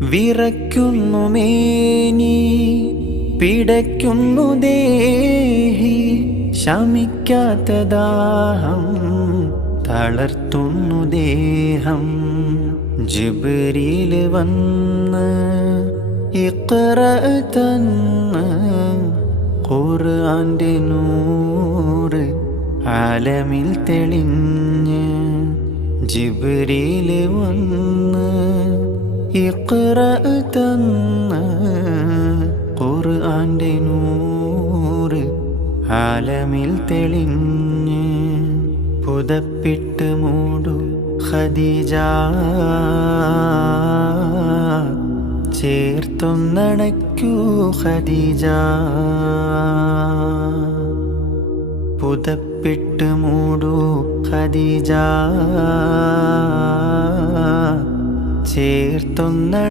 വിറയ്ക്കുന്നു മേനി, പിടയ്ക്കുന്നു ദേഹി, ശമിക്കാത്ത ദാഹം തളർത്തുന്നു ദേഹം. ജിബ്രീൽ വന്ന് ഇഖ്റ തന്ന്, ഖുർആന്റെ നൂറ് ആലമിൽ തെളിഞ്ഞ്. ജിബ്രീൽ വന്ന് ഇഖ്റ തന്ന്, ഖുർആന്റെ നൂറ് ആലമിൽ തെളിഞ്ഞ്. പുതപ്പിട്ട് മൂടു ഖദീജ, ചേർത്തൊന്നണയ്ക്കൂ ഖദീജ. പുതപ്പിട്ട് മൂടു ഖദീജ, ചേർത്തൊന്ന